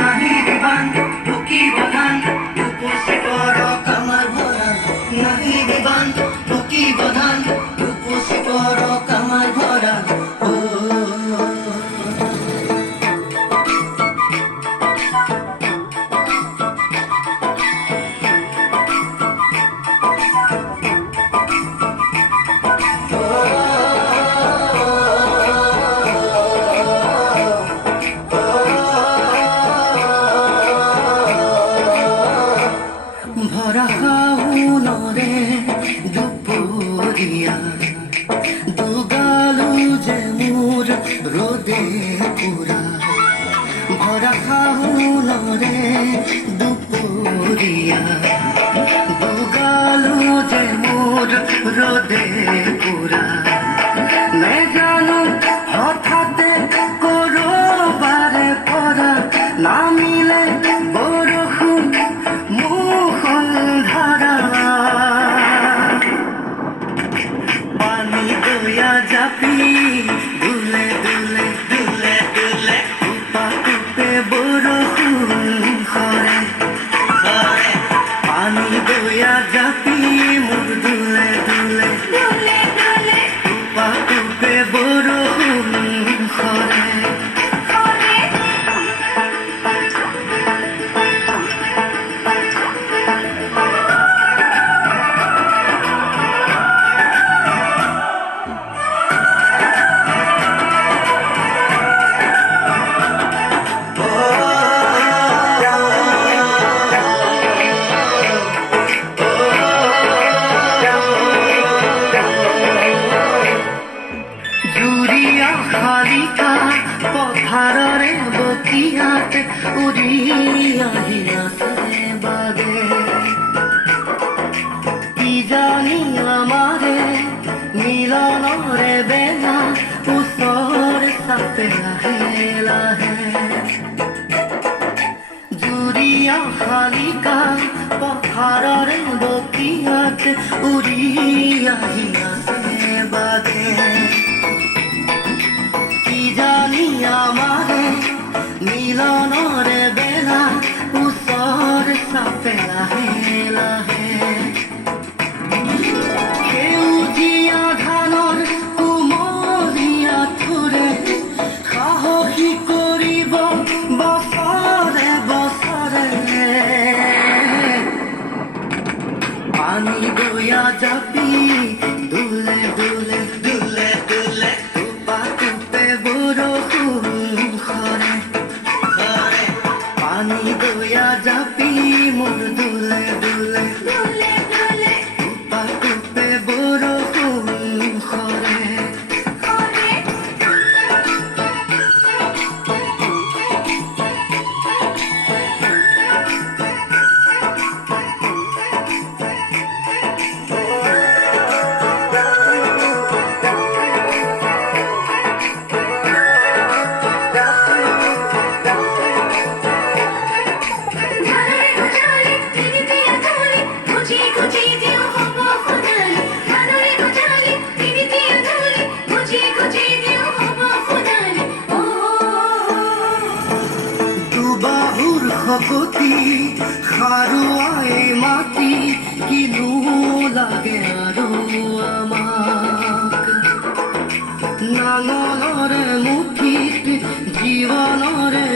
নাহি বিবান ঢুকি বধান উপচি পৰক আমাৰ ভৰাল নাহি বিবান ঢুকি বধান উপচি পৰক আমাৰ ভৰাল ভৰা শাওনৰে দুপৰীয়া দুগালো যে মোৰ ৰ'দে পুৰা ভৰা শাওনৰে দুপৰীয়া দুগালো যে মোৰ ৰ'দে পুৰা নেজানো হঠাতে কৰবাৰে পৰা নামিলে বৰষুণ পানী দয়া জাপি দুলে দুলে দুলে দুলে পাটুপে বৰষুণ সৰে সৰে পানী দয়া জাপি মোৰ দুলে দুলে দুলে দুলে পাটুপে বৰষুণ সৰে শালিকা পথাৰৰে বকিয়াত উৰি আহি আছে বাগে কিজানি আমাৰে মিলনৰে বেলা ওচৰ চাপে লাহে লাহে জুৰিয়া শালিকা পথাৰৰে বকিয়াত উৰি আহি আছে বাগে জানি আমাৰে মিলনৰে বেলা ওচৰ চাপে লাহে লাহে সেউজীয়া ধানৰ কুমলীয়া থোৰে সাহসী কৰিব বছৰে বছৰে পানী দয়া জাপি দুলে দুলে দুলে দুলে পানী দয়া জাপি মোৰ দুলে দুলে দুলে দুলে পাটুপে বৰষুণ সৰে ভকতি সাৰুৱাই মাটি কিনো লাগে আৰু আমাক নাঙলৰে মুঠিত জীৱনৰে